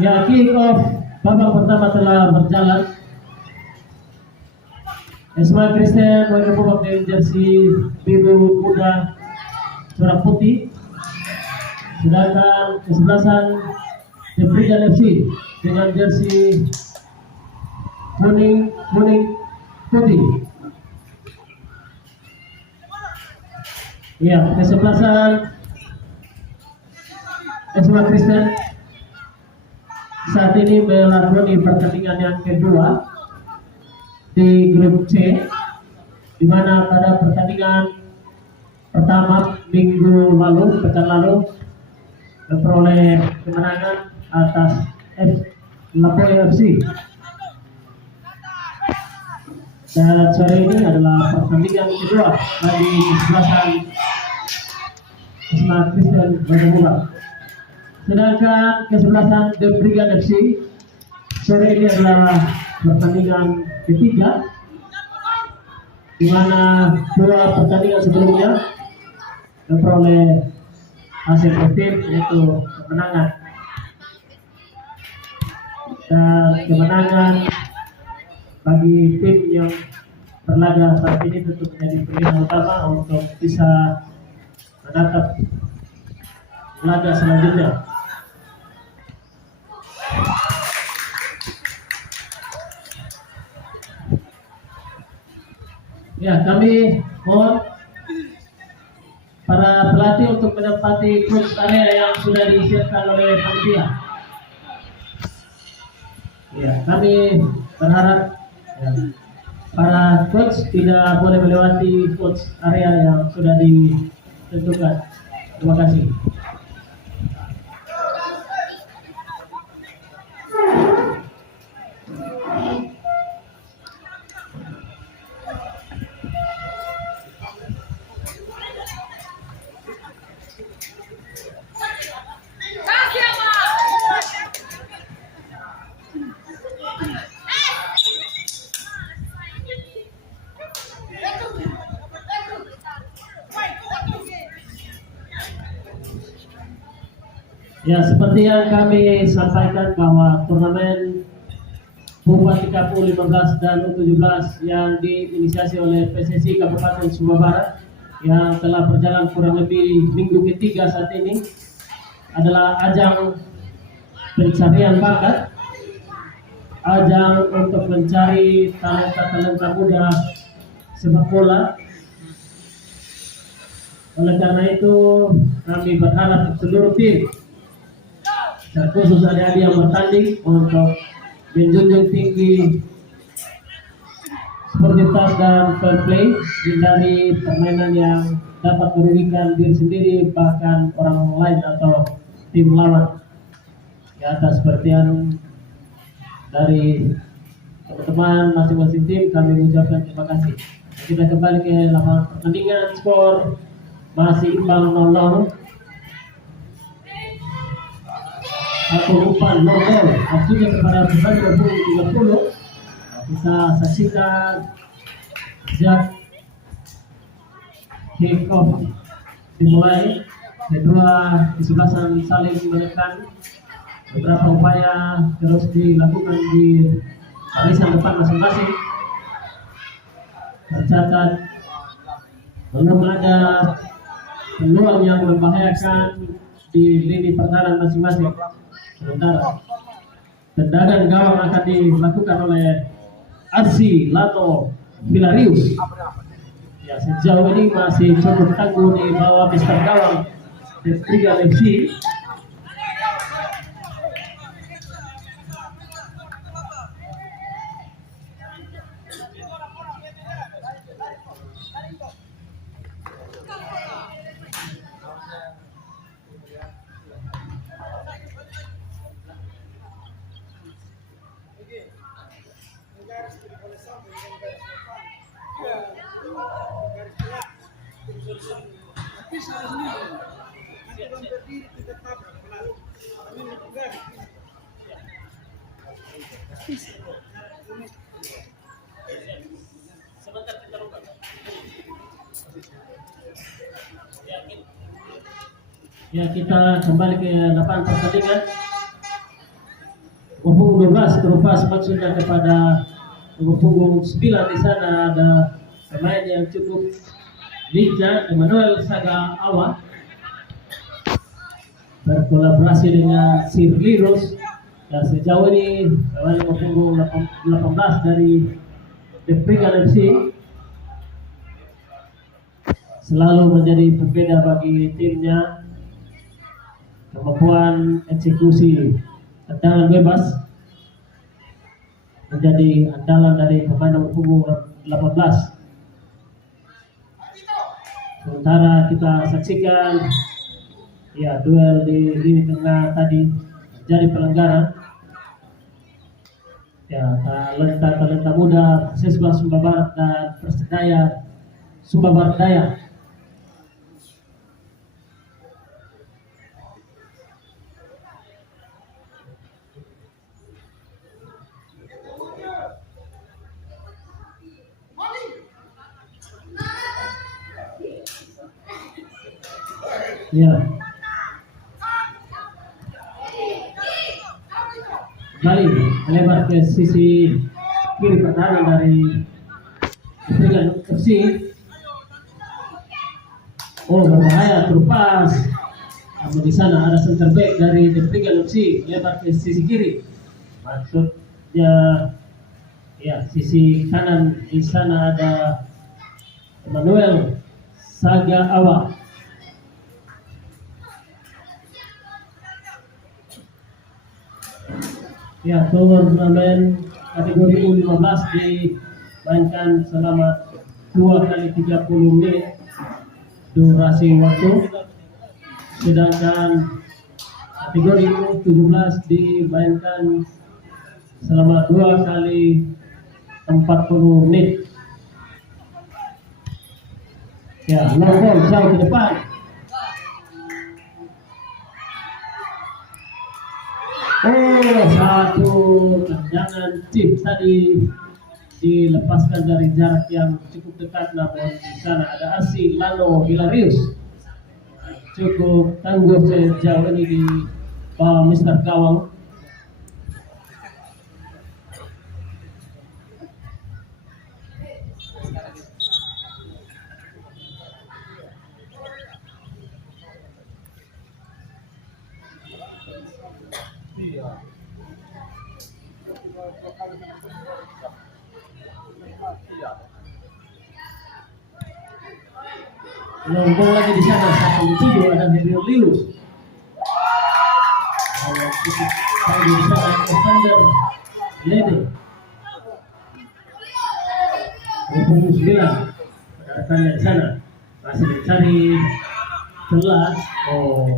Ya, kick off babak pertama telah berjalan. SMA Kristen mereka babak dengan jersey biru muda corak putih. Sedangkan kesebelasan Jeprigan FC dengan jersey kuning putih. Ya, kesebelasan SMA Kristen saat ini melakoni pertandingan yang kedua di grup C, di mana pada pertandingan pertama minggu lalu, pekan lalu, memperoleh kemenangan atas Lapoy FC. Dan sore ini adalah pertandingan kedua bagi kesebelasan SMA Kristen Banyuwangi. Sedangkan kesebelasan The Brigand FC sore ini adalah pertandingan ketiga, di mana dua pertandingan sebelumnya memperoleh hasil positif, yaitu kemenangan. Dan kemenangan bagi tim yang berlaga saat ini tentu menjadi pilihan utama untuk bisa menatap laga selanjutnya. Ya, kami mohon para pelatih untuk menempati coach area yang sudah disiapkan oleh panitia. Ya, kami berharap ya, para coach tidak boleh melewati coach area yang sudah ditentukan. Terima kasih. Ya, seperti yang kami sampaikan bahwa turnamen FUFA 30, 15 dan U17 yang diinisiasi oleh PSSI Kabupaten Sumba Barat yang telah berjalan kurang lebih minggu ketiga saat ini adalah ajang pencarian bakat, ajang untuk mencari talenta-talenta muda sepak bola. Oleh karena itu kami berharap seluruh tim, khusus adik-adik yang bertanding, untuk menjunjung tinggi sportivitas dan fair play, hindari permainan yang dapat merugikan diri sendiri bahkan orang lain atau tim lawan. Ya, atas perhatian dari teman-teman masing-masing tim kami ucapkan terima kasih. Kita kembali ke lapangan pertandingan, skor masih imbang 0-0. Atau umpan nomor waktunya kepada pemain 2030. Kita saksikan sejak kick off dimulai, kedua kesebelasan saling menekan, beberapa upaya terus dilakukan di barisan depan masing-masing. Tercatat belum ada peluang yang membahayakan di lini pertahanan masing-masing. Sementara tendangan gawang akan dilakukan oleh Arsi Lato Vilarius. Ya, sejauh ini masih cukup tangguh di bawah Mister Gawang Jeprigan FC. Ya, kita kembali ke lapangan pertandingan. nomor punggung 12 terupas maksudnya kepada nomor punggung 9. Di sana ada pemain yang cukup lincah, Emmanuel Saga Awa, berkolaborasi dengan Sir Liros. Dan sejauh ini pemain nomor punggung 18 dari The Brigand FC selalu menjadi pembeda bagi timnya. Kemampuan eksekusi tendangan bebas menjadi andalan dari pemain nomor punggung 18. Sementara kita saksikan ya duel di lini tengah tadi menjadi pelanggaran. Ya, talenta muda Persisba Sumba Barat dan Persebaya Sumba Barat Daya. Ya. Kembali melebar ke sisi kiri pertahanan dari Brigand FC. Oh, berbahaya terupas. Namun di sana ada center back dari The Brigand FC melebar ke sisi kiri. Maksudnya ya sisi kanan. Di sana ada Emmanuel Saga Awa. Ya, turnamen kategori U15 dimainkan selama 2 kali 30 menit durasi waktu, sedangkan kategori U17 dimainkan selama 2 kali 40 menit. Ya, long ball jauh ke depan. Oh, satu tendangan chip tadi dilepaskan dari jarak yang cukup dekat, namun di sana ada Arsi Lano Hilarius cukup tangguh sejauh ini di bawah Mister Gawang. Lombong lagi di sana, 1-7 ada Herio Lius. Di sana Alexander Lede. 29 datangnya di sana masih mencari celah. Oh,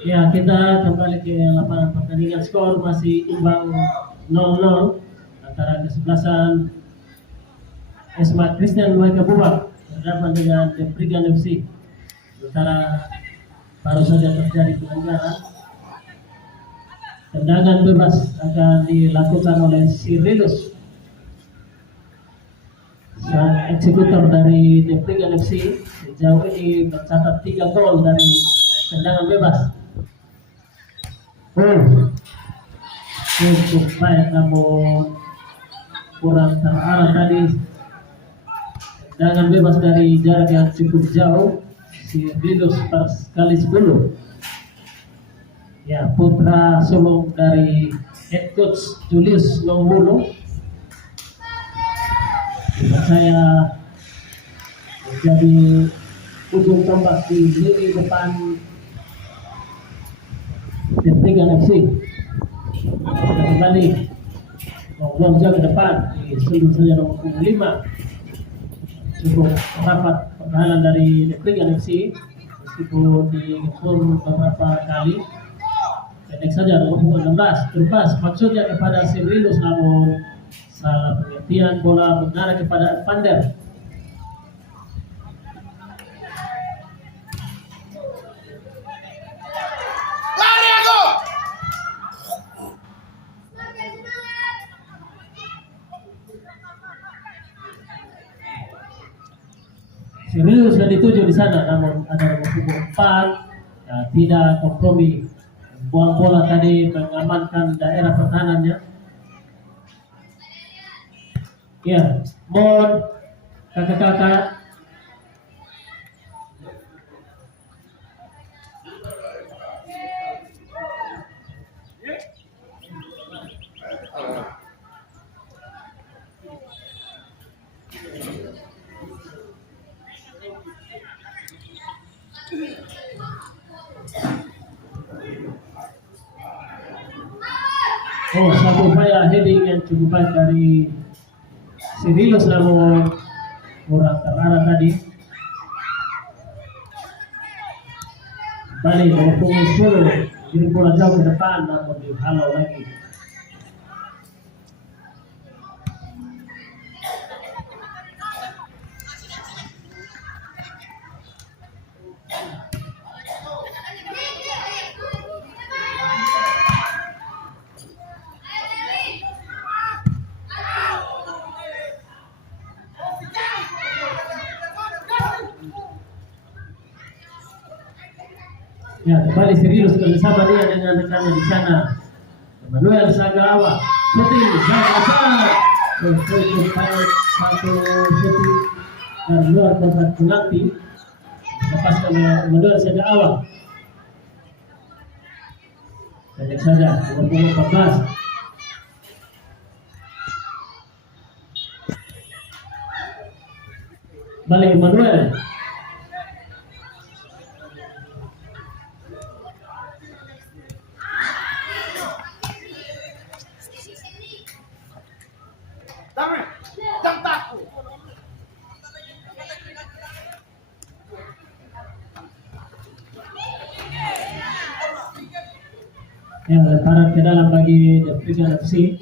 ya, kita kembali ke lapangan pertandingan. Skor masih imbang 0-0 antara kesebelasan SMA Christian Waika Bubak berhadapan dengan The Brigand FC. Sementara baru saja terjadi pelanggaran Tendangan bebas akan dilakukan oleh Sirilus, sang eksekutor dari Depligan FC. Sejauh ini mencatat 3 gol dari tendangan bebas. Cukup baik namun kurang terarah tadi. Tendangan bebas dari jarak yang cukup jauh. Sirilus per kali 10. Ya, putra sulung dari head coach Julius Longwulu, saya menjadi ujung tombak di lini depan Depligan FC. Kembali membuang jauh ke depan di seluruh saja nomor 5. Cukup rapat pertahanan dari Depligan FC meskipun digempur beberapa kali. Pendek saja nomor 16 terlepas maksudnya kepada Sirilus, namun salah pengertian, bola mengarah kepada Vander. Sirilus sudah dituju di sana, namun ada nomor punggung 4 tidak kompromi. Buang bola tadi mengamankan daerah pertahanannya. Ya, Mon, kakak-kakak. Satu upaya heading yang cukup baik dari Sirilus, namun kurang terarah tadi. Balik nomor punggung 10, kirim bola jauh ke depan namun dihalau lagi. Ya, kembali Sirilus bersama dia dengan rekannya di sana. Manuel Sagarawa, shooting, satu shooting dari luar kotak penalti, lepaskan Manuel Sagarawa. Pendek saja, nomor 14. Balik Manuel. Yang lemparan ke dalam bagi Depligan FC.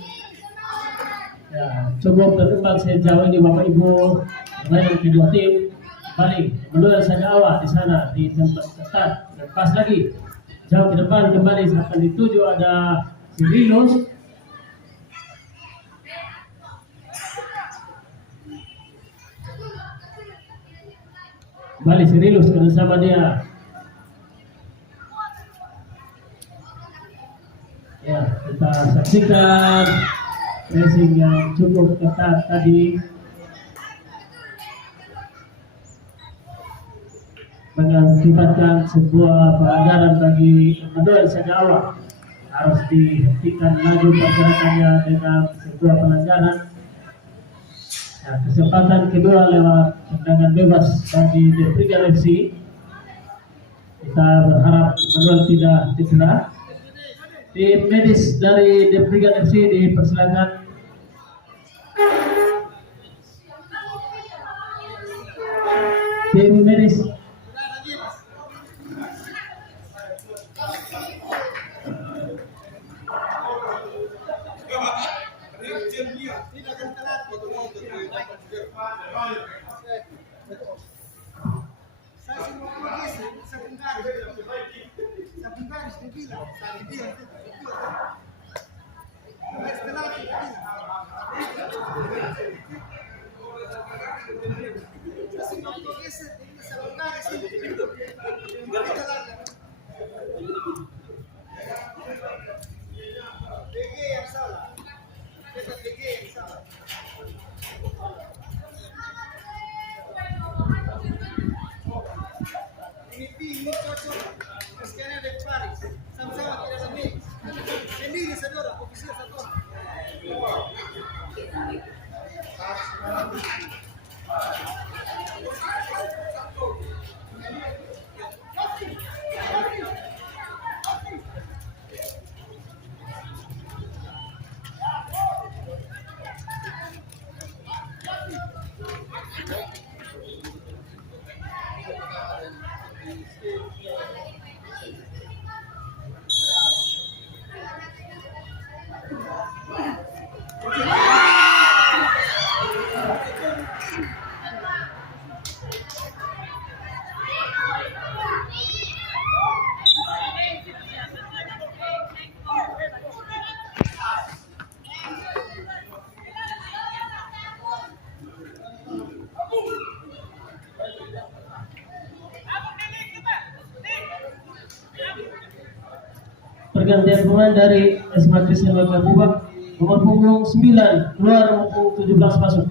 Ya, cukup berkembang sejauh ini Bapak Ibu permainan kedua tim. Balik Manuel Sagarawa di sana di tempat ketat, lepas lagi jauh ke depan, kembali akan dituju ada Sirilus. Kembali Sirilus bersama dia. Ya, kita saksikan racing yang cukup ketat tadi, mengakibatkan sebuah pelanggaran bagi Manuel Sagarawa. Harus dihentikan laju pergerakannya dengan sebuah pelanggaran. Nah, kesempatan kedua lewat tendangan bebas bagi Depligan FC. Kita berharap Manuel tidak cedera. Tim medis dari Depligan FC dipersilakan. Tim medis. Pergantian pemain dari SMA Kristen Wakil Bubak, nomor punggung 9 keluar, nomor punggung 17 masuk.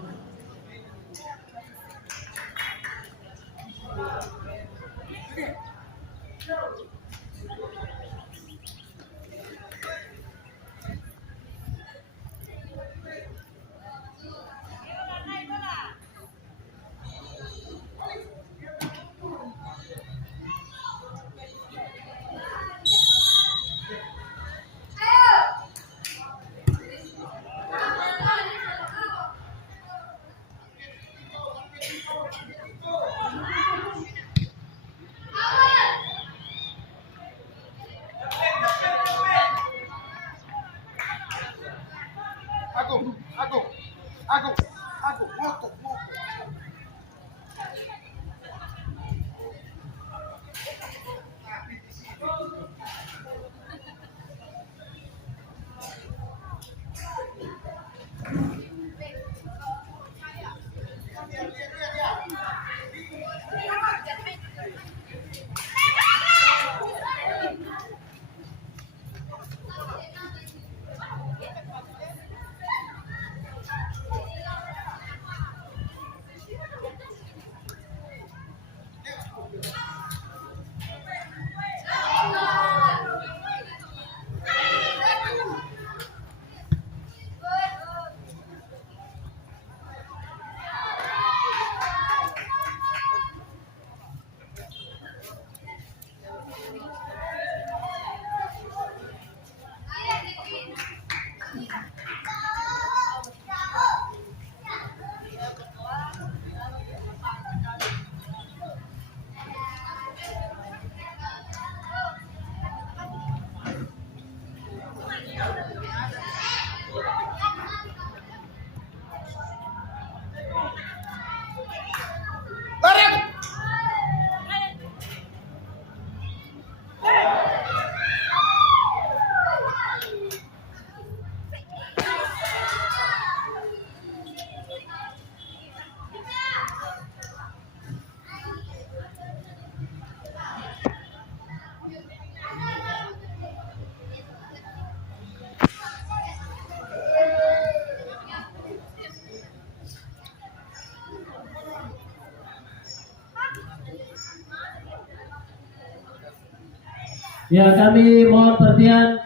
Ya, kami mohon perhatian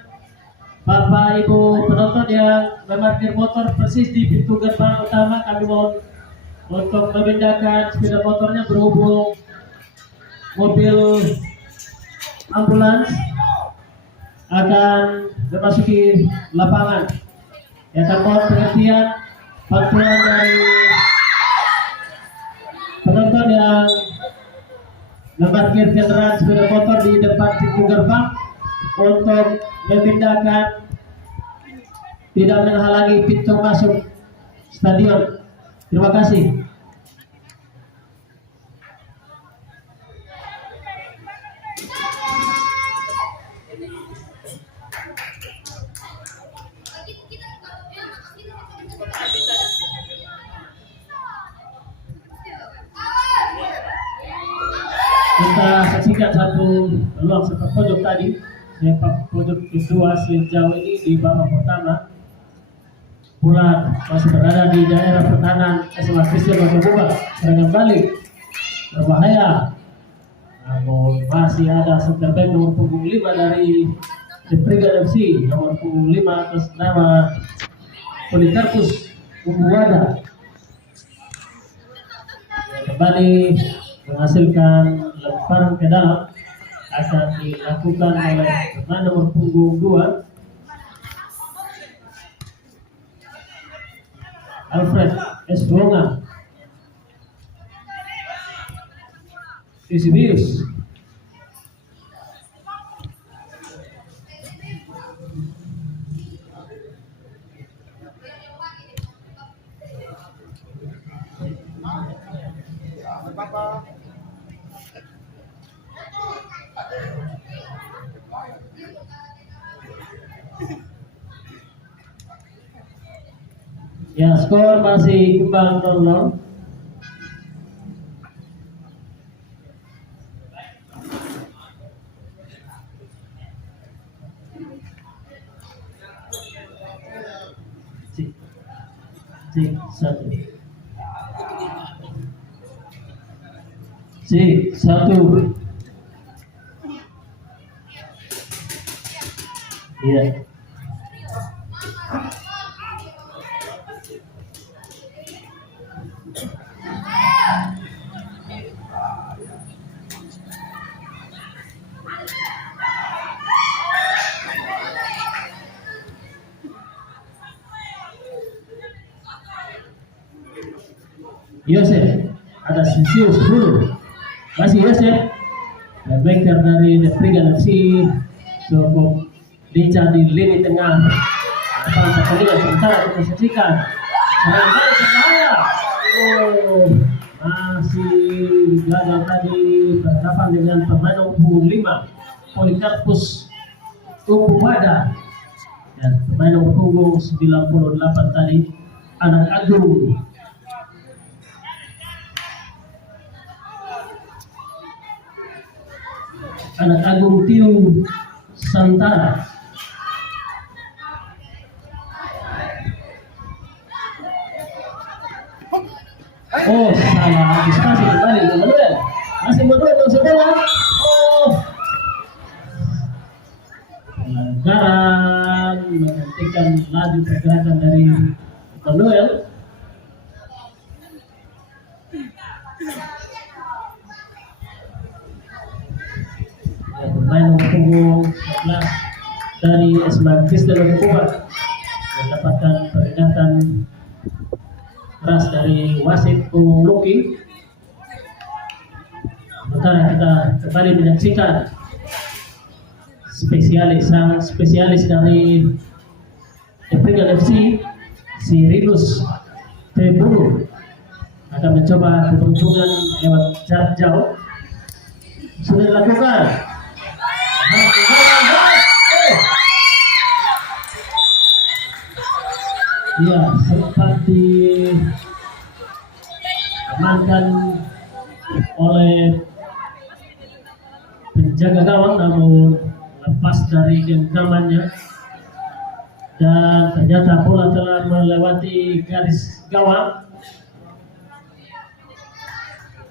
Bapak Ibu penonton yang memarkir motor persis di pintu gerbang utama. Kami mohon untuk memindahkan sepeda motornya berhubung mobil ambulans akan memasuki lapangan. Ya, kami mohon pengertian bantuan dari penonton yang memarkir kendaraan sepeda motor di depan pintu gerbang untuk memindahkan, tidak menghalangi pintu masuk stadion. Terima kasih. Kita saksikan satu peluang sepak pojok tadi. Sepak pojok kedua sejauh ini di babak pertama. Bulan masih berada di daerah pertahanan SMA Kristen Wajobuba. Serangan balik berbahaya. Namun masih ada center back nomor punggung 5 dari The Brigade FC, nomor punggung 5 atas nama Polikarpus Umbuwada. Kembali menghasilkan lemparan ke dalam, akan dilakukan oleh pemain nomor punggung 2 Alfred S. Bonga. Eusebius. Ya, skor masih imbang 0-0. C1. Iya. Yosef, ada Sisius dulu, masih Yosef, playmaker dari The Brigade FC, cukup lincah di lini tengah. Depan pertandingan sementara kita saksikan serangan balik berbahaya. Masih gagal tadi berhadapan dengan pemain nomor 5 Polikarpus Umbuwada dan pemain nomor punggung 98 tadi Anak Agung. Anak Agung Tiu Santara. Oh, salah dispasi kembali Manuel. Masih menurut sebelah. Oh, pelanggaran menghentikan laju pergerakan dari Manuel. Pemain nomor punggung 11 dari SMA Kristen Wajobuba mendapatkan peringatan keras dari wasit Bung Luki. Sementara kita kembali menyaksikan spesialis dari The Brigade FC, si Rinus Pebulu, akan mencoba keberuntungan lewat jarak jauh. Sudah dilakukan. Ya, sempat diamankan oleh penjaga gawang, namun lepas dari genggamannya dan ternyata bola telah melewati garis gawang.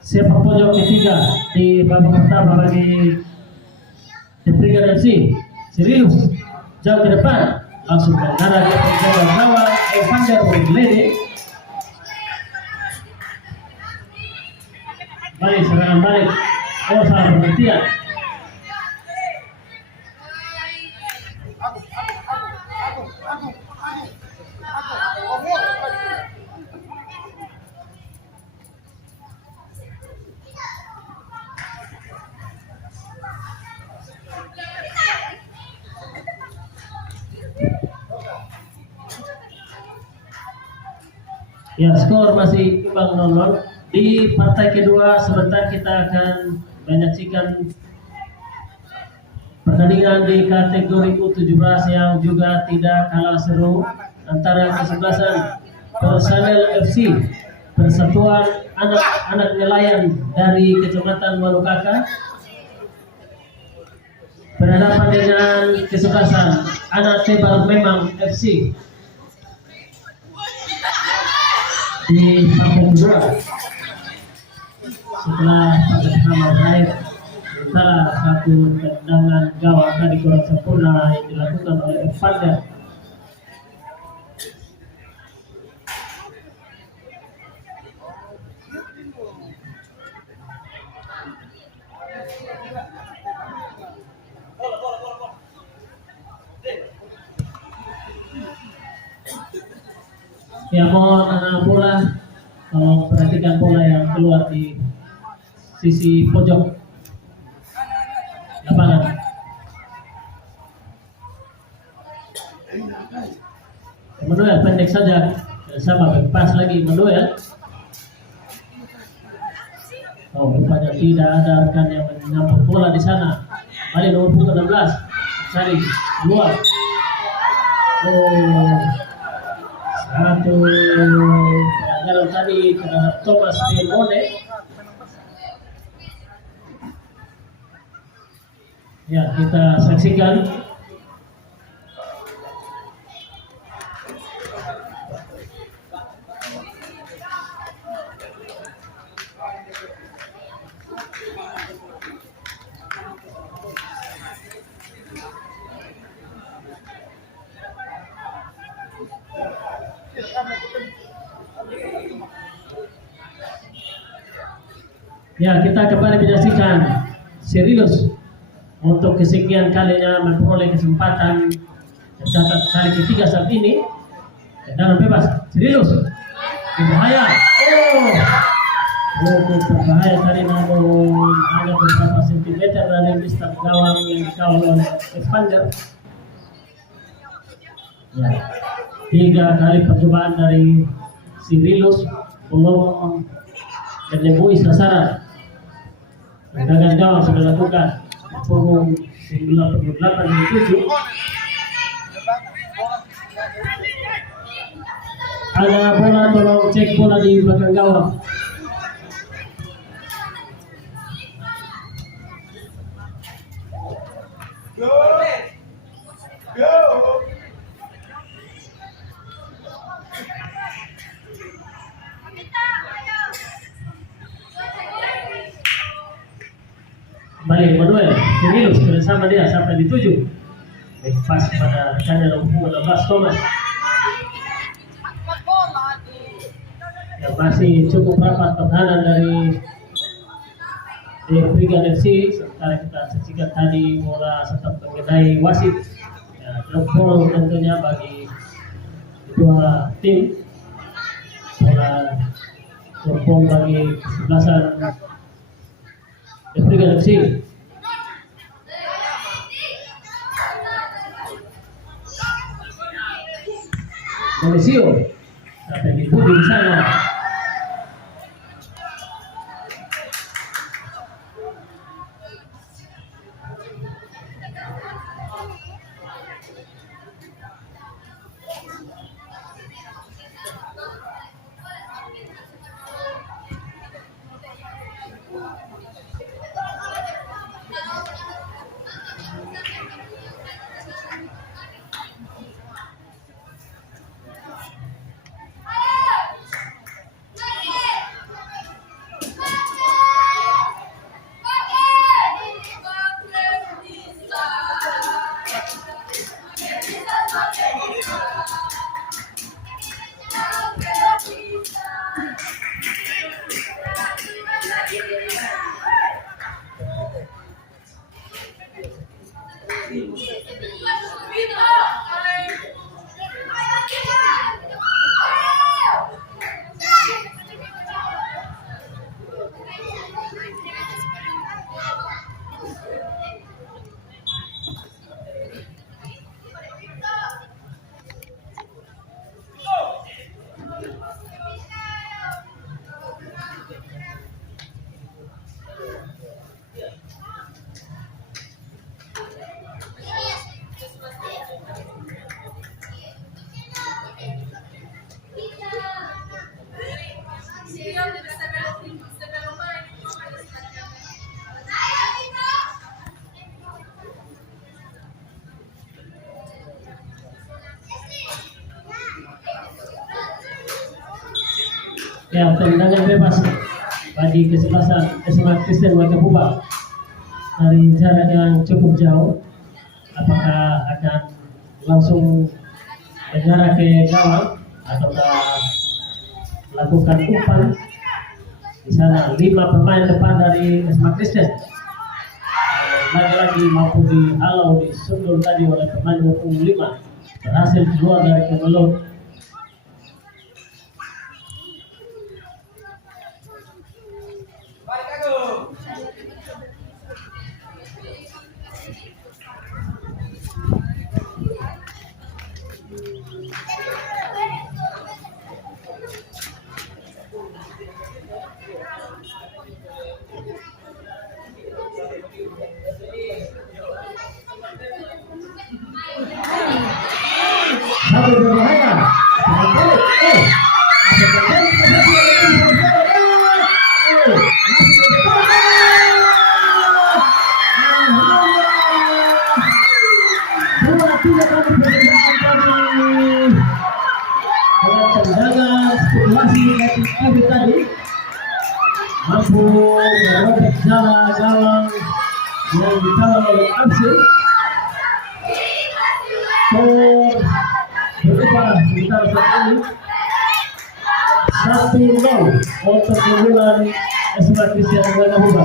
Sepak pojok ketiga di babak pertama bagi The Brigade FC. Sirius jauh ke depan, langsung mengarah ke penjaga gawang Evander Lede. Balik serangan balik. Oh, salah pengertian. Ya, skor masih imbang 0-0. Di partai kedua sebentar kita akan menyaksikan pertandingan di kategori U17 yang juga tidak kalah seru antara kesebelasan Personel FC Persatuan Anak-anak Nelayan dari Kecamatan Walukaka berhadapan dengan kesebelasan Anak Tebar Memang FC di babak kedua. Setelah pada pertama berakhir, salah satu tendangan gawang dari kurang sempurna yang dilakukan oleh Evander. Ya, mohon anak bola kalau perhatikan bola yang keluar di sisi pojok lapangan. Manuel pendek saja, sama pas lagi Manuel. Oh, rupanya tidak ada rekan yang menyambut bola di sana. Kembali nomor punggung 16 cari keluar. Oh, satu pelanggaran tadi terhadap Thomas Demone. Ya, kita saksikan. Ya, kita kembali menyaksikan Serius untuk kesekian kalinya memperoleh kesempatan tercatat kali ketiga saat ini. Tendangan bebas, Serius berbahaya. Berbahaya tadi, namun hanya beberapa sentimeter dari Mister gawang yang dikawal oleh Evander. Ya, 3 kali percobaan dari Sirilus belum menembus sasaran. Tendangan gawang sudah dilakukan punggung 98-7. Ada bola, tolong cek bola di belakang gawang. Kembali Manuel Serius bersama dia sampai di 7. Pas pada rekannya nomor 16 Thomas. Yang masih cukup rapat pertahanan dari Brigade FC. Sementara kita saksikan tadi bola tetap mengenai wasit. Ya, drop ball tentunya bagi kedua tim. Bola drop ball bagi kesebelasan Brigade FC. Malaysia sampai di sana. Ya, tendangan bebas bagi kesebelasan SMA Kristen Wakapuba dari jarak yang cukup jauh. Apakah akan langsung mengarah ke gawang ataukah melakukan umpan? Di sana 5 pemain depan dari SMA Kristen lagi-lagi mampu dihalau, disundul tadi oleh pemain 25, berhasil keluar dari kemelut. Satu berbahaya. Tendangan spekulasi dari tadi mampu merobek jala gawang yang dikawal oleh Arsul. Berubah sekitar saat ini 1-0 untuk keunggulan SMA Kristen Wakapuba.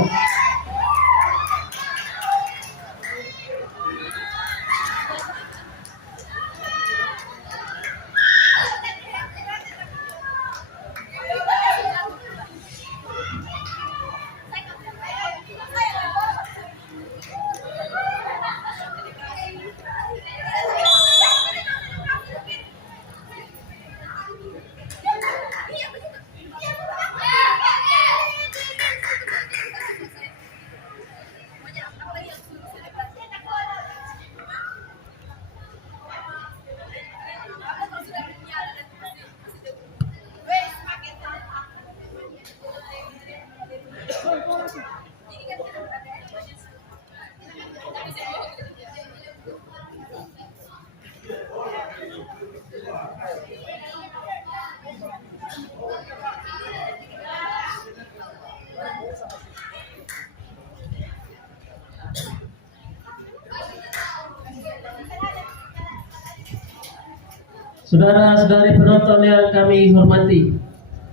Saudara-saudari penonton yang kami hormati,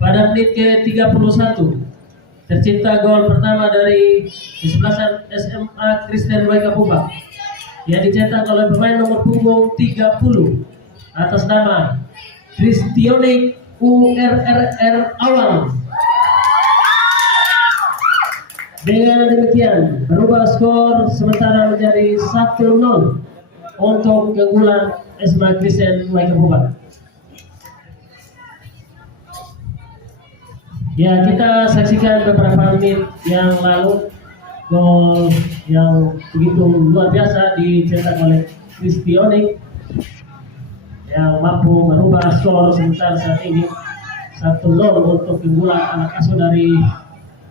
pada menit ke-31 tercipta gol pertama dari kesebelasan SMA Kristen Wakapuba yang dicetak oleh pemain nomor punggung 30 atas nama Kristionik URRR Awang. Dengan demikian berubah skor sementara menjadi 1-0 untuk keunggulan SMA Kristen Wakapuba. Ya, kita saksikan beberapa menit yang lalu gol yang begitu luar biasa dicetak oleh Kristionik yang mampu merubah skor sementara saat ini 1-0 untuk keunggulan anak asuh dari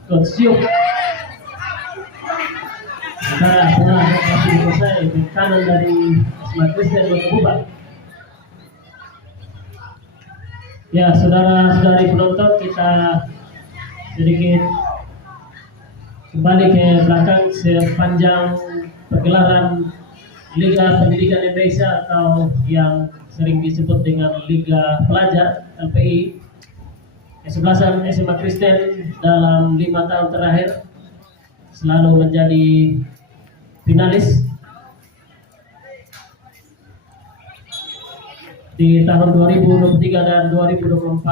Coach Siuk. Saudara bola masih selesai di kanan dari SMA Kristen Wakapuba. Ya, saudara-saudari penonton, kita sedikit kembali ke belakang sepanjang pergelaran Liga Pendidikan Indonesia atau yang sering disebut dengan Liga Pelajar LPI. Kesebelasan SMA Kristen dalam 5 tahun terakhir selalu menjadi finalis. Di tahun 2023 dan 2024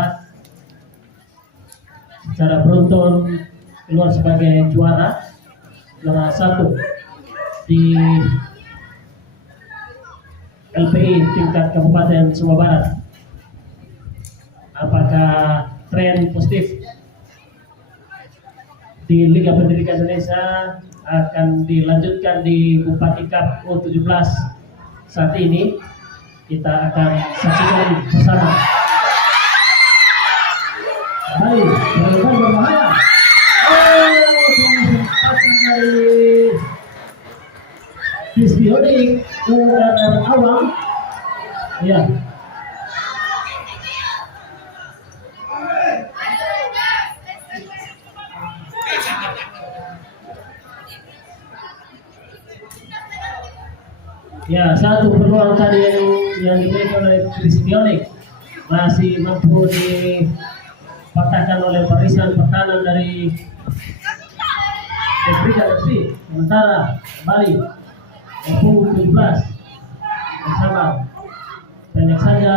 secara beruntun keluar sebagai juara 1 di LPI tingkat Kabupaten Sumba Barat. Apakah tren positif di Liga Pendidikan Indonesia akan dilanjutkan di Bupati Cup U17 saat ini? Kita akan saksikan bersama. Baik, berbahaya. Kesempatan dari Kristionik URR Awang. Ya. Ya, satu peluang tadi yang diberikan oleh Kristianik masih mampu dipatahkan oleh barisan pertahanan dari Afrika FC. Sementara kembali punggung 17 bersama pendek saja.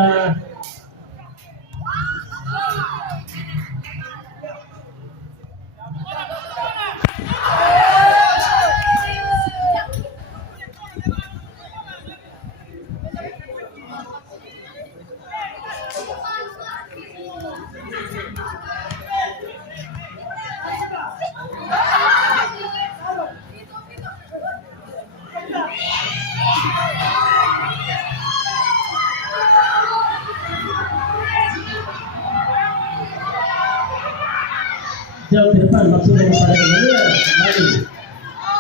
Jauh ke depan maksudnya kepada Emmanuel kembali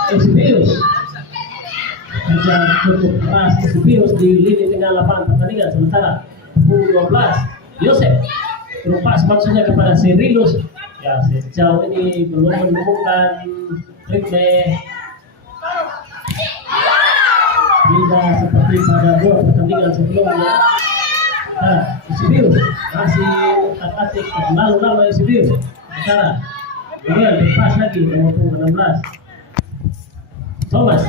Eusebius kerja cukup keras Eusebius di lini tengah lapangan pertandingan. Sementara pukul 12 Yosef lepas maksudnya kepada Cyrilus. Ya, sejauh ini belum menemukan ritme tidak seperti pada dua pertandingan sebelumnya. Eusebius masih otak-atik lalu Eusebius. Sementara kemudian lepas lagi nomor 16 Thomas.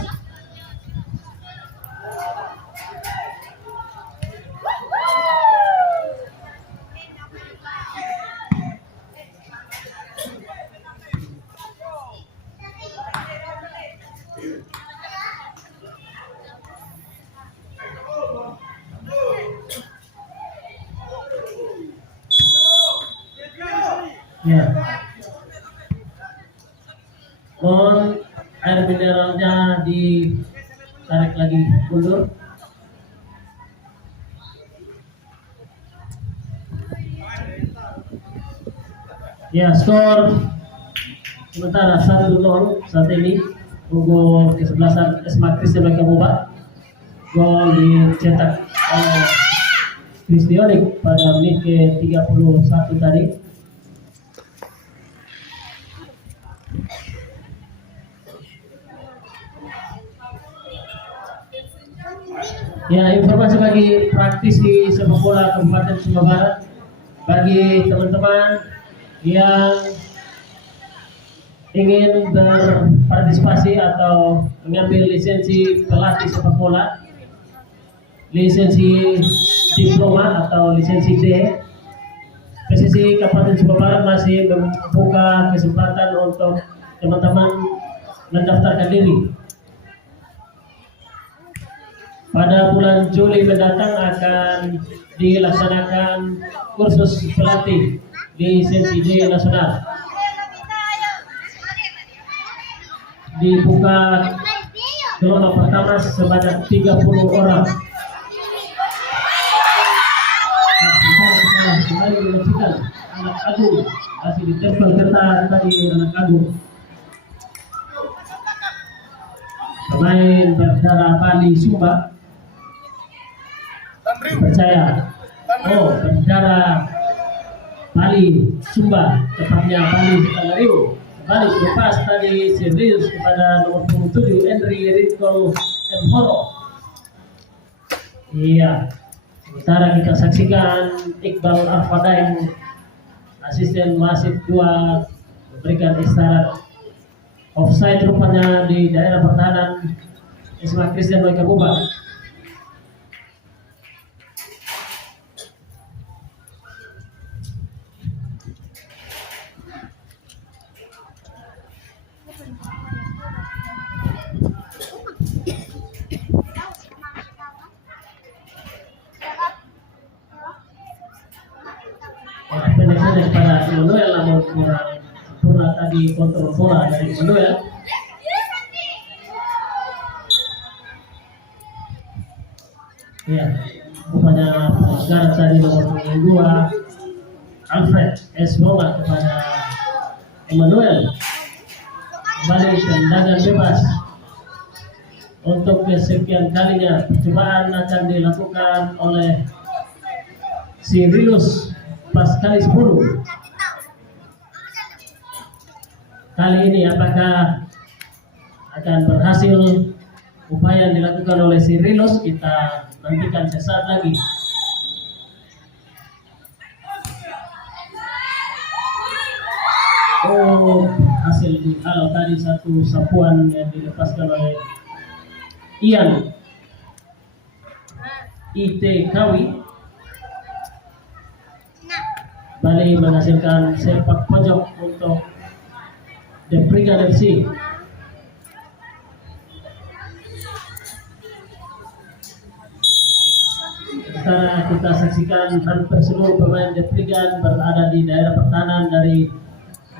Ya. Air mineralnya ditarik lagi mundur. Ya, skor sementara 1-0 saat ini. Gol kesebelasan SMA Kristen Kabupaten. Gol dicetak oleh Kristianik pada menit ke-31 tadi. Ya, informasi bagi praktisi sepak bola Kabupaten Sumba Barat, bagi teman-teman yang ingin berpartisipasi atau mengambil lisensi pelatih sepak bola, lisensi diploma atau lisensi D, PSSI Kabupaten Sumba Barat masih membuka kesempatan untuk teman-teman mendaftarkan diri. Pada bulan Juli mendatang akan dilaksanakan kursus pelatih lisensi D nasional. Dibuka gelombang pertama sebanyak 30 orang. Kembali menyaksikan anak Agung masih ditempel ketat tadi anak Agung. Pemain berdarah Bali Sumba. Percaya berdarah Bali Sumba, tepatnya Bali Tanariu. Kembali lepas tadi serius kepada nomor 27 Henry Ritko M. Horo. Iya, sementara kita saksikan Iqbal Arfadain, asisten wasit 2, memberikan isyarat offside rupanya di daerah pertahanan SMA Kristen Kabupaten. Pendek pada Emmanuel, namun kurang sempurna tadi kontrol bola dari Emmanuel. Ya, rupanya pelanggaran tadi nomor 2 Alfred S. Boga kepada Emmanuel. Kembali tendangan bebas untuk kesekian kalinya. Percobaan akan dilakukan oleh Cyrilus pas kali 10. Kali ini apakah akan berhasil upaya yang dilakukan oleh si Rilos kita nantikan sesaat lagi. Oh, hasil dihalau tadi satu sapuan yang dilepaskan oleh Ian IT Kawi. Bali menghasilkan sepak pojok untuk The Brigade FC. Sekarang kita saksikan hampir seluruh pemain The Brigade berada di daerah pertahanan dari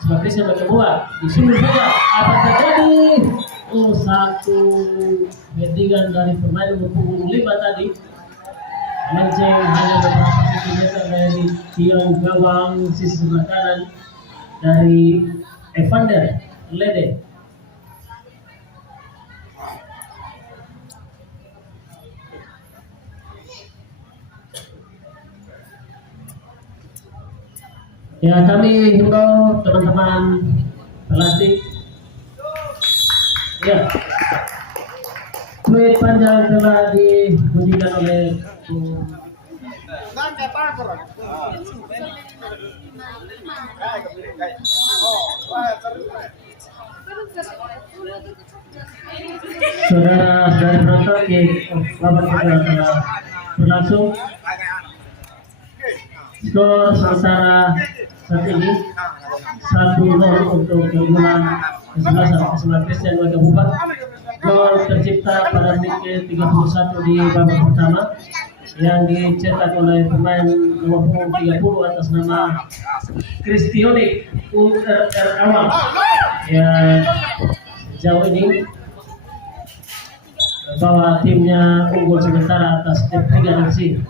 Sebagai bagi buat di sini saja apa terjadi? Oh, satu headingan dari pemain nomor punggung 5 tadi melenceng hanya beberapa sentimeter dari tiang gawang sisi sebelah kanan dari Evander Lede. Ya, kami himbau teman-teman pelatih. Ya, tweet panjang telah dibunyikan oleh saudara dari penonton di babak kedua telah berlangsung. Skor sementara saat ini 1-0 untuk keunggulan kesebelasan Christian Warga Bupat. Gol tercipta pada menit 31 di babak pertama yang dicetak oleh pemain nomor punggung 30 atas nama Kristioni URR awal yang sejauh ini bahwa timnya unggul sementara atas Brigade FC.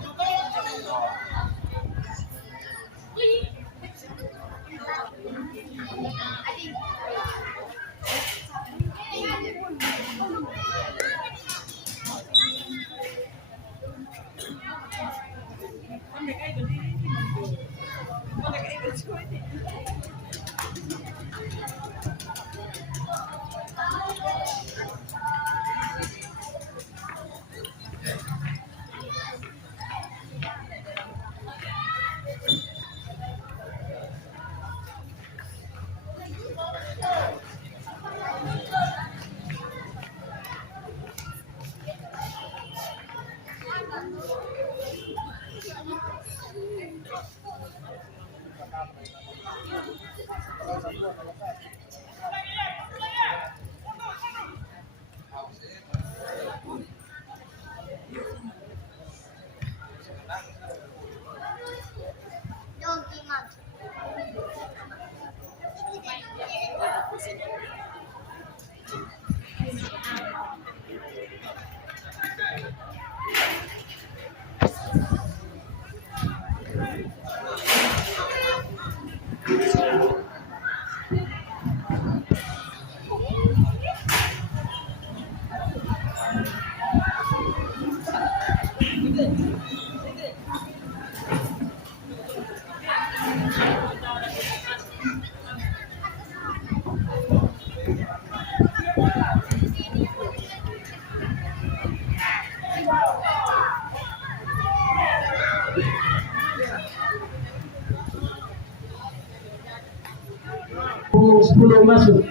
Punggung 10 masuk.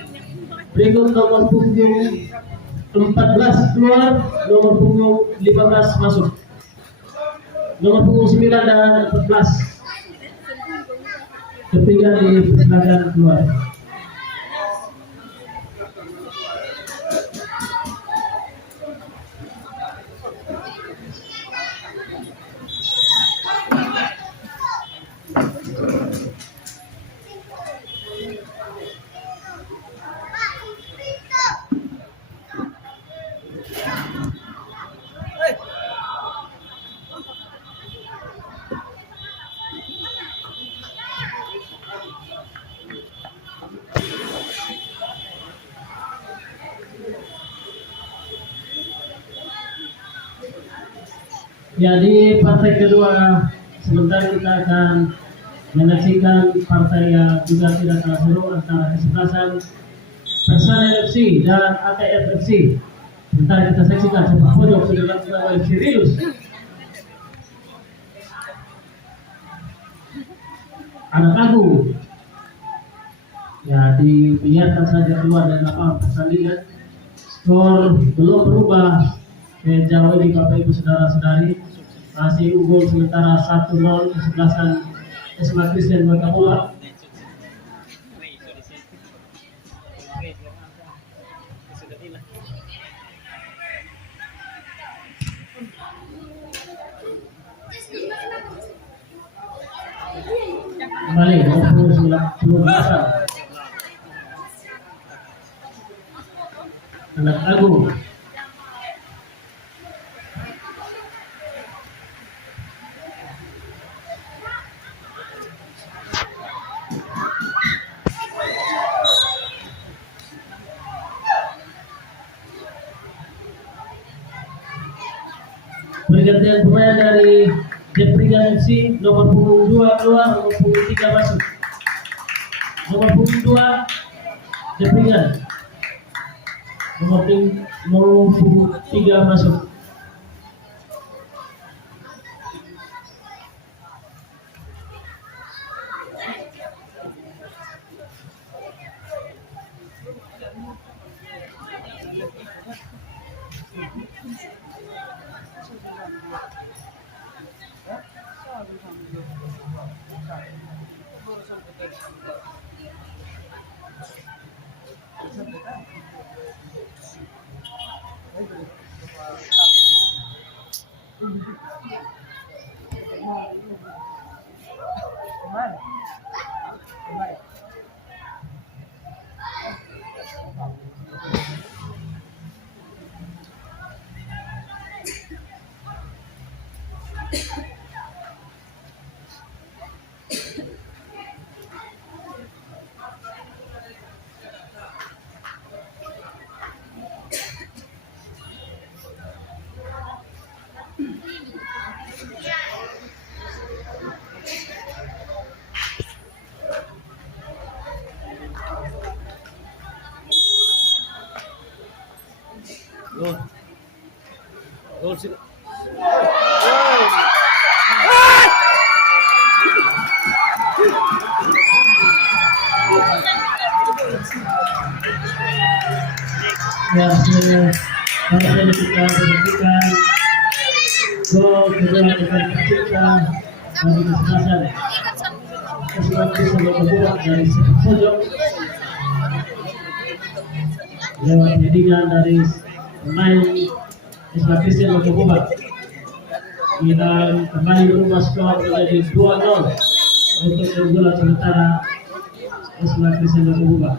Berikut nomor punggung 14 keluar, nomor punggung 15 masuk. Nomor punggung 9 dan 14 ketiga dipersilakan keluar. Jadi partai kedua sebentar kita akan menyaksikan partai yang juga tidak kalah seru antara kesebelasan Persada FC dan ATF FC. Sebentar kita saksikan sepak pojok sudah dilakukan oleh Sirius. Anak Agung. Ya, dibiarkan saja keluar dari lapangan pertandingan. Skor belum berubah sejauh ini Bapak Ibu Saudara-saudari. Masih unggul sementara 1-0 kesebelasan SMA Kristen Wakapula. Kembali 20 Anak Agung. Pergantian pemain dari Deprigan FC, nomor punggung 2 keluar, nomor punggung 3 masuk. Nomor punggung 2 Deprigan, nomor punggung 3 masuk. Gol sih. Ya, sudah kita berikan gol kedua dengan tercipta bagi kesempatan kesempatan bisa berbuat dari pojok lewat headingan dari pemain SMA Kristen Wakapula. Kita kembali berubah skor menjadi 2-0 untuk keunggulan sementara SMA Kristen Wakapula.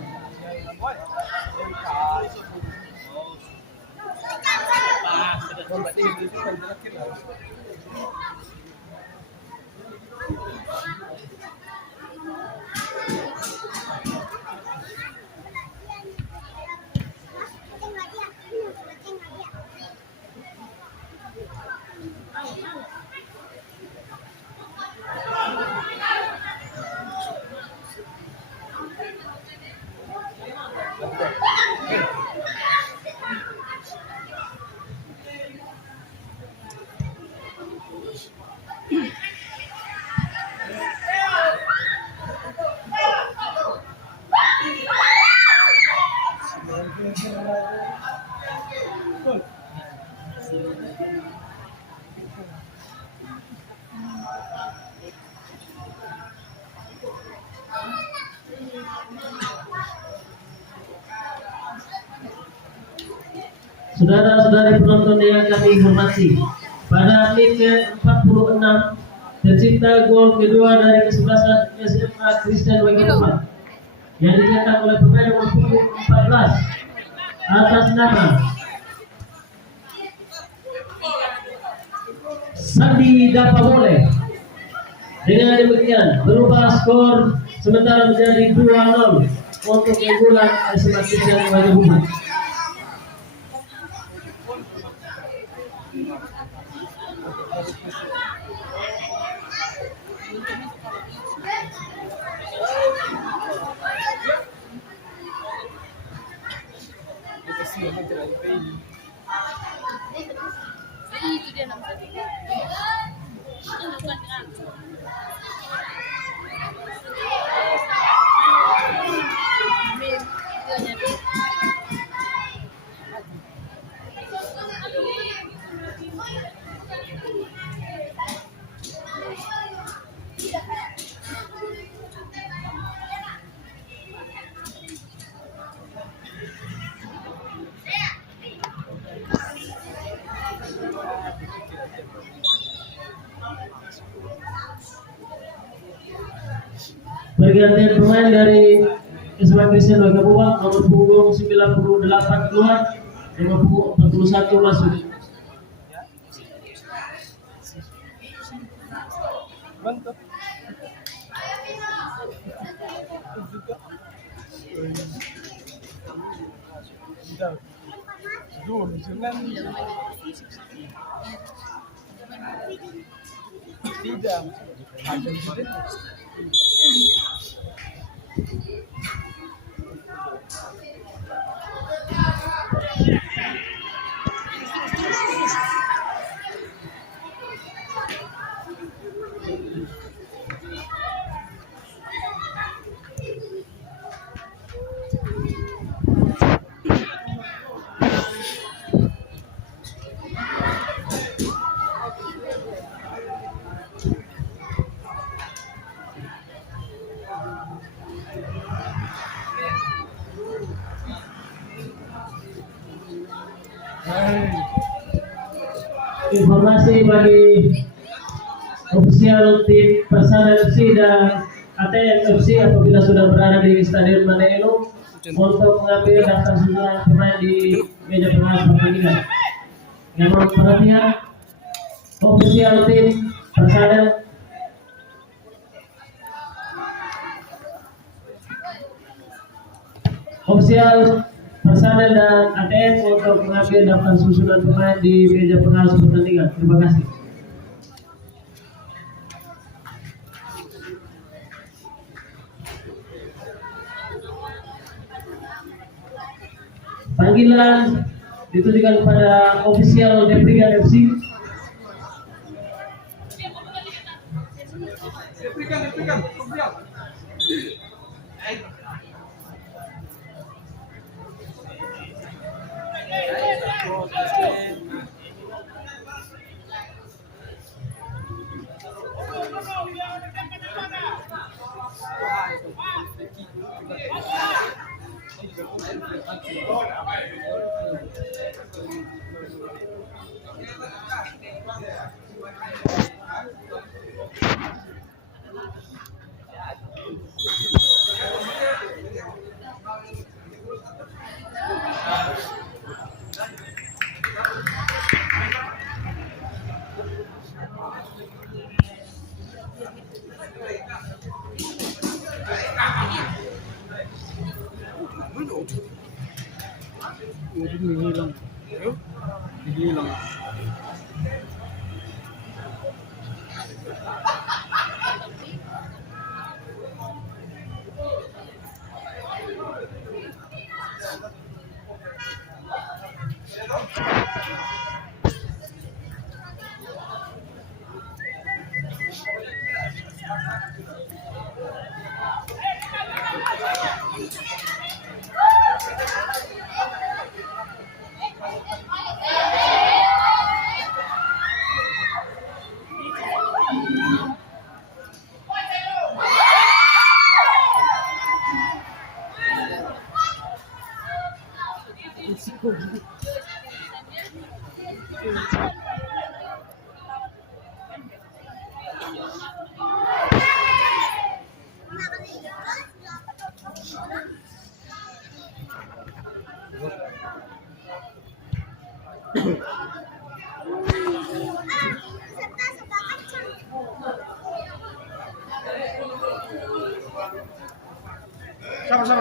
Saudara-saudari penonton yang kami hormati, pada menit ke-46 tercipta gol kedua dari kesebelasan SMA Kristen Wakapula yang dicetak oleh pemain nomor punggung 14 atas nama Sandi Dapawole. Dengan demikian berubah skor sementara menjadi 2-0 untuk keunggulan SMA Kristen Wakapula. Pergantian pemain dari SMA Kristen Wakabuak nomor punggung 98 keluar, nomor punggung 41 masuk. Mantap. Dulu jangan tidak ada Informasi bagi ofisial tim Persada FC dan ATM FC apabila sudah berada di Stadion Mandailing untuk mengambil daftar susunan pemain di meja pengawas pertandingan. Yang mohon perhatian, ofisial tim Persada Persada dan ATM untuk mengambil daftar susunan pemain di meja pengawas pertandingan. Terima kasih. Panggilan ditujukan kepada ofisial Deprigan FC. Deprigan. Menghilang. Sama.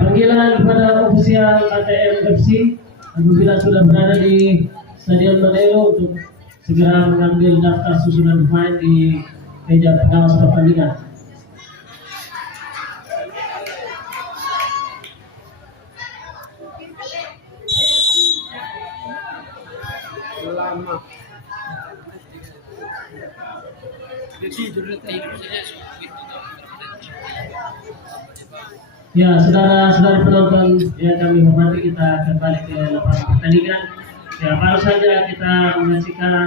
Panggilan kepada ofisial ATM FC apabila sudah berada di Stadion Mandailing untuk segera mengambil daftar susunan pemain di meja pengawas pertandingan. Ya, saudara-saudara penonton yang kami hormati, kita kembali ke lapangan pertandingan. Ya, baru saja kita menyaksikan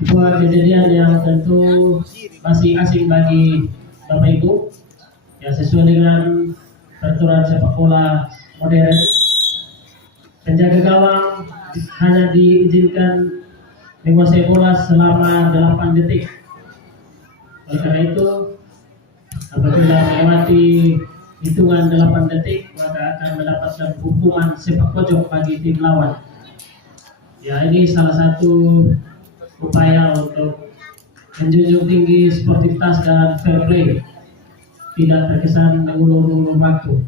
sebuah kejadian yang tentu masih asing bagi Bapak Ibu. Ya, sesuai dengan peraturan sepak bola modern, penjaga gawang hanya diizinkan menguasai bola selama 8 detik. Oleh karena itu, apabila melewati hitungan 8 detik, maka akan mendapatkan hukuman sepak pojok bagi tim lawan. Ya, ini salah satu upaya untuk menjunjung tinggi sportivitas dan fair play, tidak terkesan mengulur-ulur waktu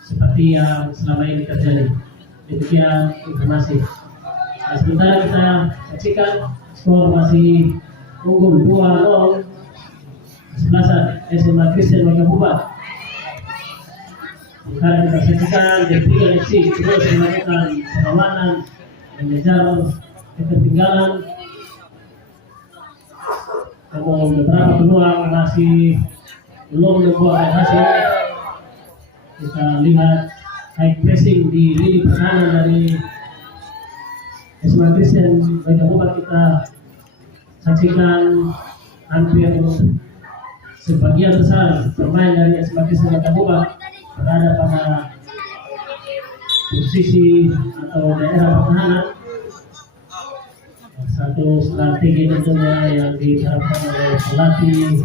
seperti yang selama ini terjadi. Demikian informasi. Nah, sementara kita saksikan skor masih unggul 2-0 sebelasan SMA Kristen Wakabuba. Sekarang kita saksikan Deprida FC terus melakukan perlawanan mengejar ketertinggalan. Namun beberapa peluang masih belum membuahkan hasil. Kita lihat high pressing di lini pertahanan dari SMA Kristen Wakabuba. Kita saksikan hampir sebagian besar pemain dari SMA Kristen Wakabuba berada pada posisi atau daerah pertahanan. Satu strategi tentunya yang diterapkan oleh pelatih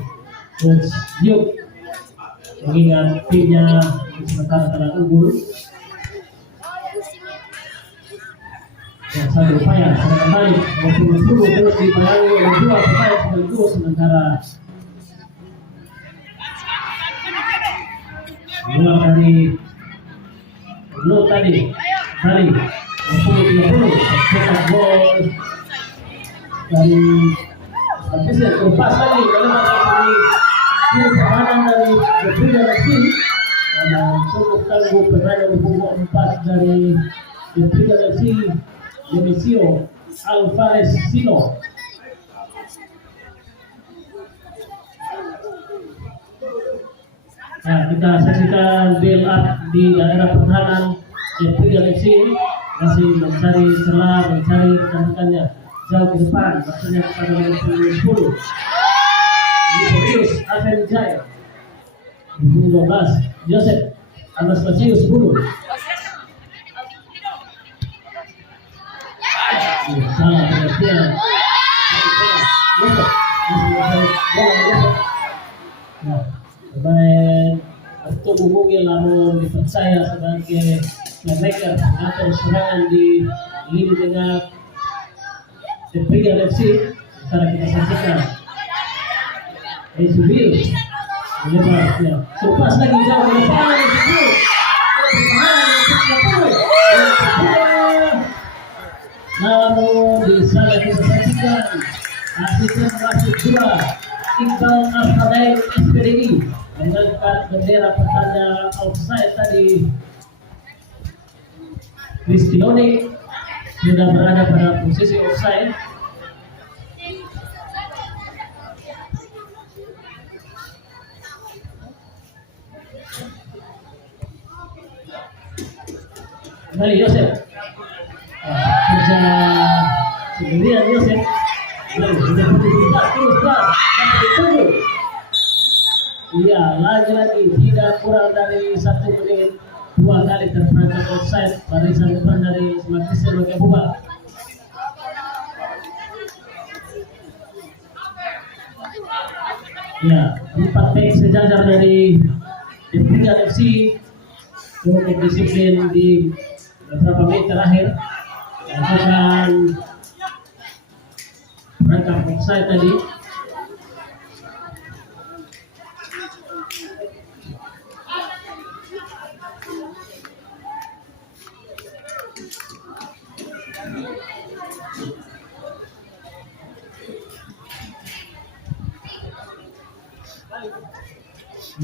Coach Yuk, mengingat timnya sementara telah unggul. Ya, satu upaya pada kembali maupun terus dibayangi oleh dua pemain sekaligus, sementara dua dari belum tadi kali 30 cetak gol dari Kristen. Lepas lagi dalam dari tim pertahanan dari Deprida FC dan cukup tangguh berada di punggung 4 dari Deprida FC, Demisio Alvarez Sino. Nah, kita saksikan build up di daerah pertahanan Deprida FC, masih mencari celah, mencari rekan-rekannya jauh ke depan, maksudnya kepada nomor 10 Liborius Avenjaya, 12 Joseph Anastasius Bulu. Salah pengertian. Nah, pemain Arto Bumugil namun dipercaya sebagai playmaker atau serangan di lini tengah Deprida FC. Sekarang kita saksikan Esubius melepas ya. Lepas lagi jauh ke depan Esubius. Namun di sana kita saksikan asisten wasit 2 Iqbal Al-Fadail SPDI mengangkat bendera pertanda offside tadi. Kristioni sudah berada pada posisi offside. Kembali Yosef, kerja sendirian Yosef. Sudah terus dapat ditunggu. Iya, lagi-lagi tidak kurang dari 1 menit 2 kali terperangkap offside barisan depan dari SMA Kristen Wakabuba. Ya, 4 back sejajar dari Deprida FC untuk disiplin di beberapa menit terakhir akan perangkap offside tadi.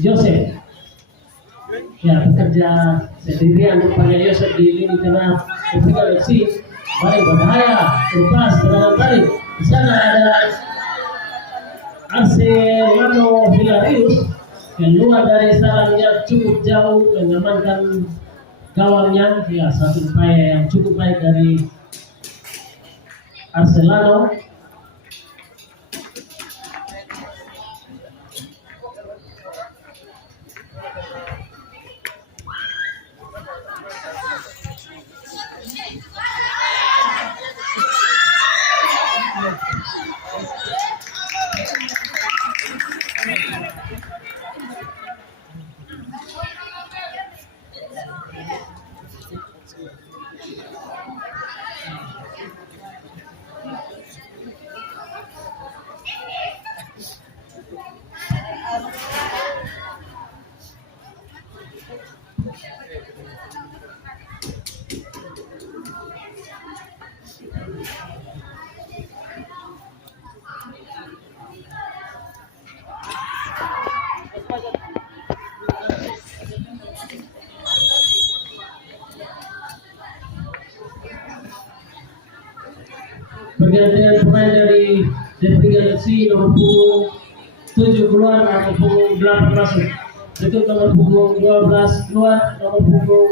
Joseph ya bekerja sendirian rupanya Yosef di lini tengah Deprida FC. Baik, berbahaya lepas serangan balik. Di sana ada Arsenal Hilarius keluar dari sarangnya cukup jauh mengamankan gawangnya. Ya, satu upaya yang cukup baik dari Arsenal. Pergantian pemain dari Deprigasi nomor punggung 7 keluar, nomor punggung 8 masuk. Berikut nomor punggung 12 keluar, nomor punggung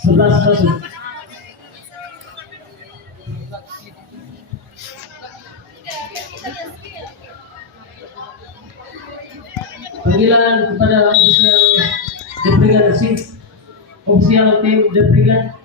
11 masuk. Panggilan kepada ofisial Deprigasi, ofisial tim Deprigasi.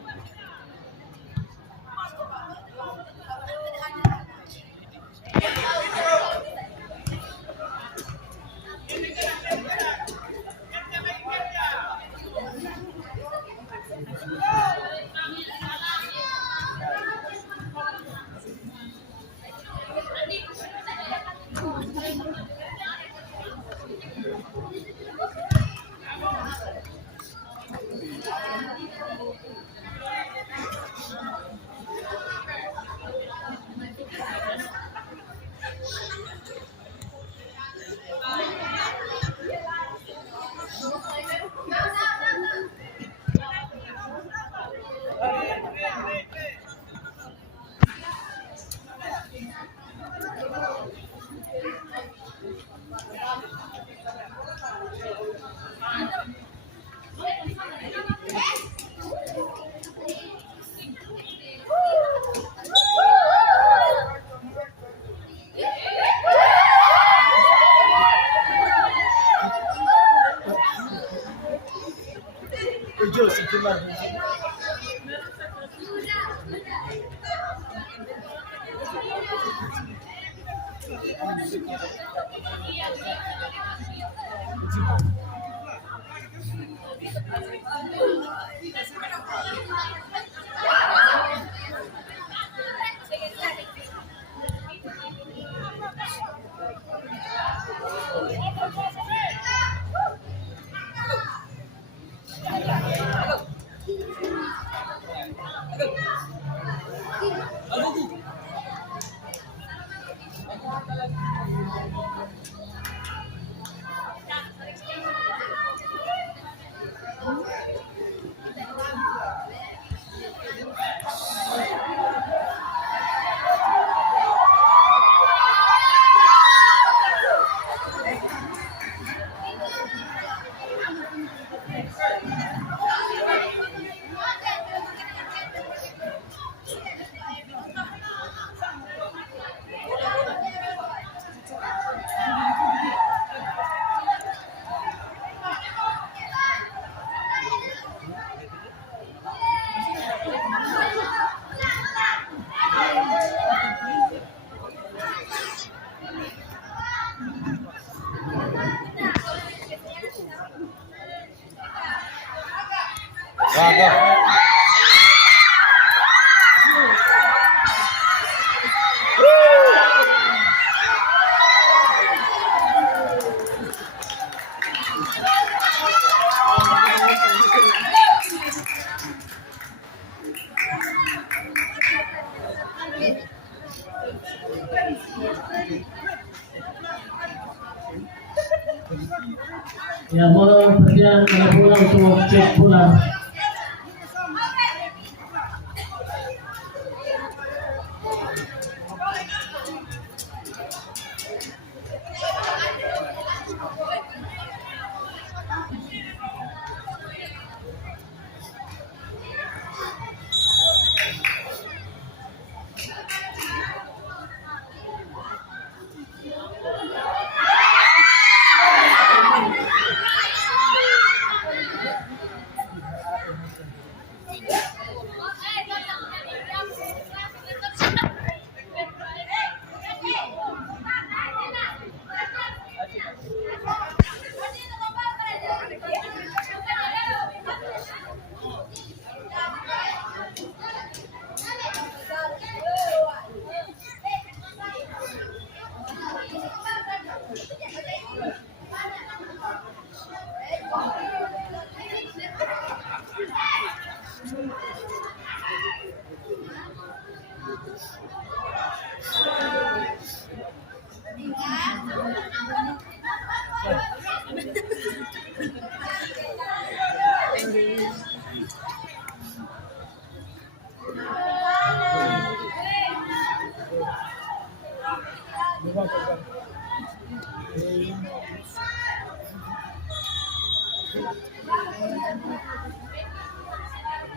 Ya, mohon perhatian pada bola untuk cek bola.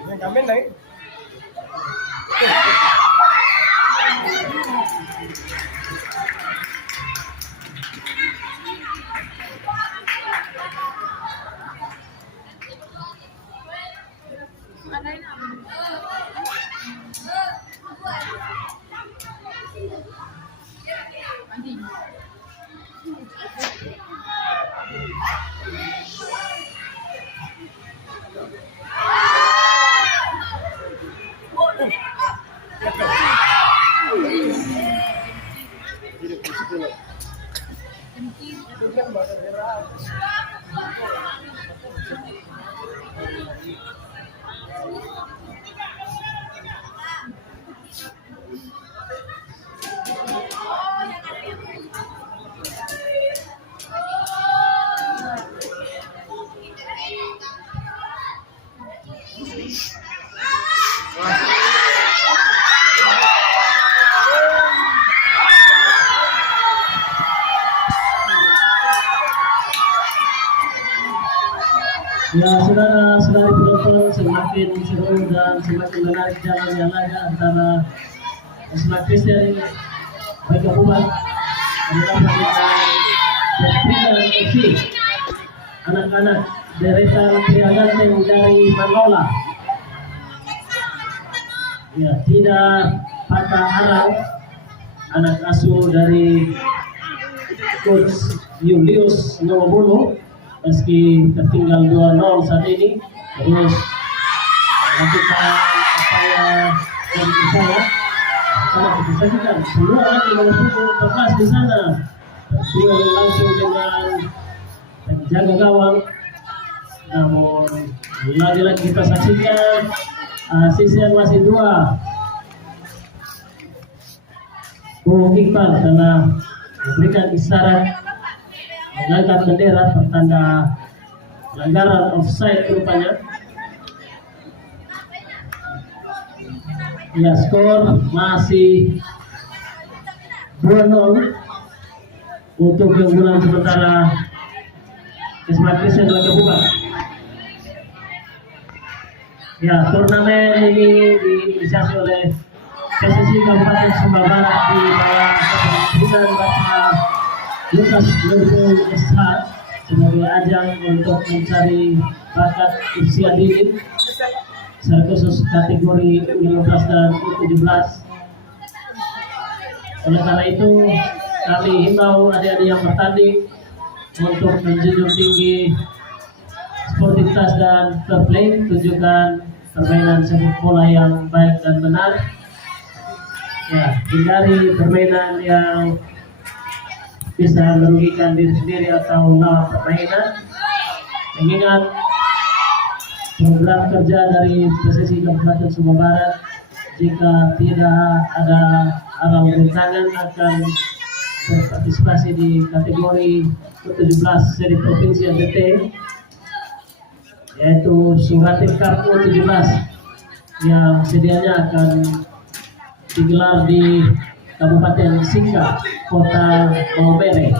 Yang kami naik. Ya, saudara-saudari penonton, semakin seru dan semakin menarik jalannya laga antara Smart Christian Baik Umat adalah dengan FC anak-anak deretan Pria Ganteng dari Manola. Ya, tidak patah arang anak asuh dari Coach Julius Nomobolo meski tertinggal 2-0 saat ini, terus melakukan upaya yang besar karena kita saksikan semua lagi nomor 14 di sana terduel langsung dengan penjaga gawang, namun lagi-lagi kita saksikan sisa masih 2. Bung Iqbal telah memberikan isyarat mengangkat bendera pertanda pelanggaran offside rupanya. Ya, skor masih 2-0 untuk keunggulan sementara Smart Christian Baik Umat. Ya, turnamen ini diinisiasi oleh PSSI Kabupaten Sumba Barat di bawah kepemimpinan Bapak Lukas Lodro SH sebagai ajang untuk mencari bakat usia dini secara khusus kategori U15 dan U17. Oleh karena itu kami himbau adik-adik yang bertanding untuk menjunjung tinggi sportivitas dan fair play, tunjukkan permainan sepak bola yang baik dan benar. Ya, hindari permainan yang bisa merugikan diri sendiri atau lawan permainan. Mengingat program kerja dari PSSI Kabupaten Sumba Barat, jika tidak ada arah rintangan akan berpartisipasi di kategori ke-17 seri provinsi NTT, yaitu Suhatim Cup U17 yang sedianya akan digelar di Kabupaten Singkah, Kota Maumere.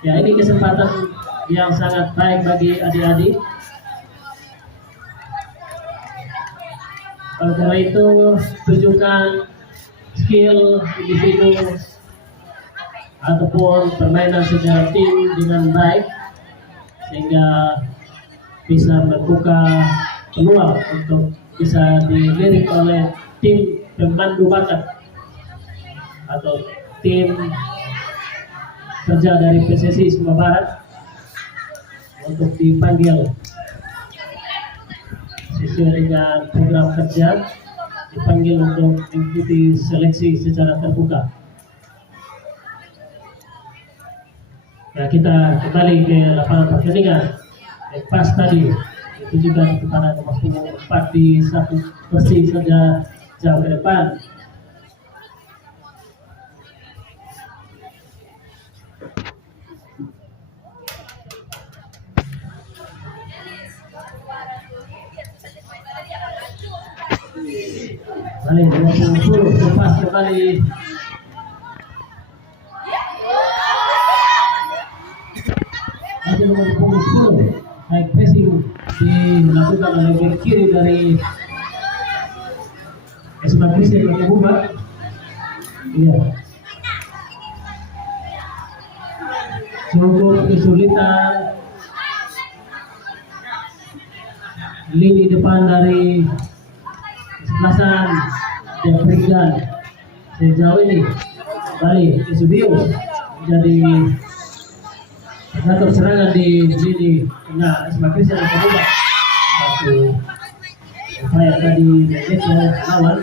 Ya, ini kesempatan yang sangat baik bagi adik-adik. Oleh karena itu, tunjukkan skill individu ataupun permainan secara tim dengan baik sehingga bisa membuka peluang untuk bisa dilirik oleh tim pemandu bakat atau tim kerja dari PSSI Sumba Barat untuk dipanggil sesuai dengan program kerja, dipanggil untuk mengikuti seleksi secara terbuka. Ya, kita kembali ke lapangan pertandingan. Pas tadi ditujukan kepada nomor 4 di satu bersih saja jauh ke depan. Balik 20 lepas kembali. Masih nomor punggung 10. High pressing dilakukan oleh back kiri dari SMA Christian Makabuba. Iya. Cukup kesulitan lini depan dari kesebelasan Jeffrigan sejauh ini balik ke Subius jadi satu serangan di lini tengah SMA Christian Makabuba. Satu upaya tadi dari lawan.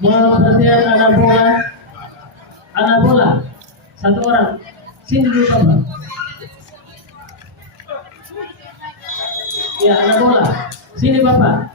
Perhatian anak bola, satu orang, sini dulu Bapak. Ya anak bola, sini Bapak.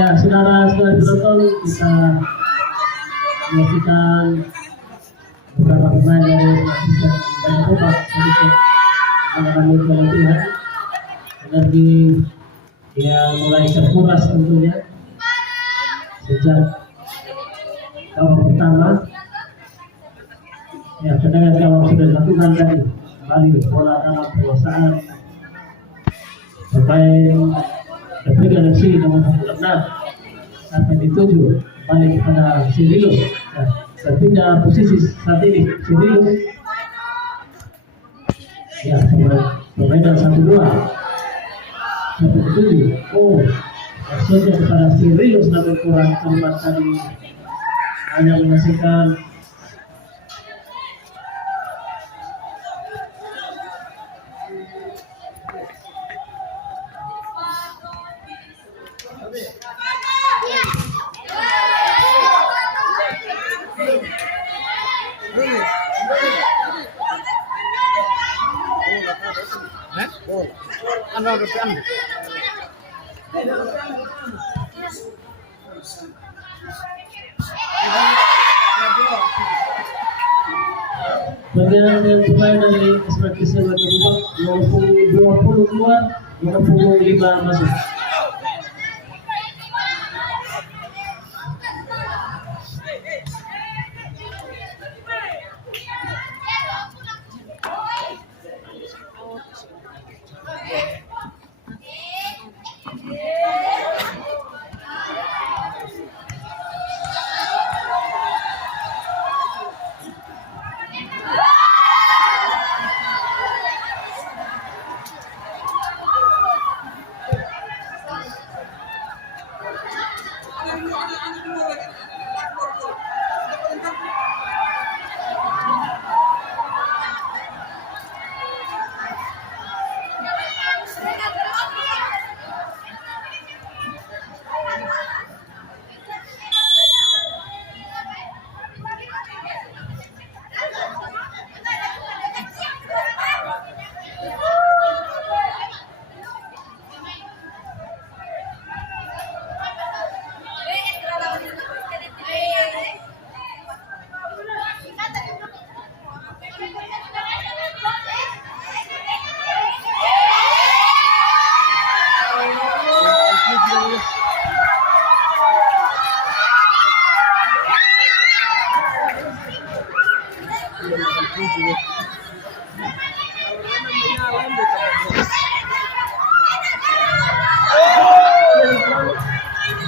Ya, saudara-saudara penonton, kita menyaksikan beberapa pemain dari banyak obat sedikit mengalami keletihan, energi yang mulai terkuras tentunya sejak babak pertama. Ya, tendangan gawang sudah dilakukan tadi, kembali bola dalam penguasaan pemain Jeffrigan FC nomor 16 sampai dituju balik kepada Sirilus. Nah, berpindah posisi saat ini Sirilus. Ya, permainan 1-2 sampai dituju. Oh, maksudnya kepada Sirilus namun kurang kalimat tadi hanya menghasilkan Ano rupian? Bagaimana dengan pemain dari Smart Christian Magabubak? Nomor 20 keluar, nomor 5 masuk.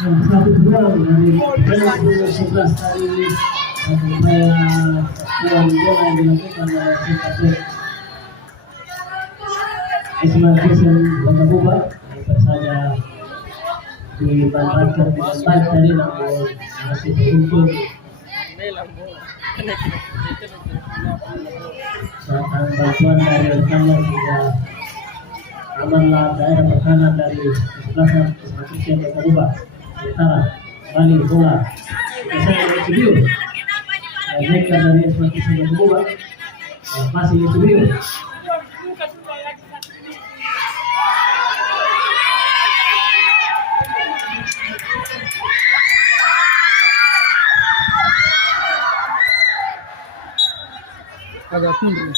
Satu dua dari 11 dari upaya tuan bola yang dilakukan oleh Sintase Smart Christian Magabubak saja dimanfaatkan dengan baik tadi namun masih beruntung saat bantuan dari rekannya sehingga amanlah daerah pertahanan dari kesebelasan Smart Christian Magabubak. Sementara kembali bola saya dari Subiu mereka dari Smart Christian Magabubak masih di Subiu. Agak mundur.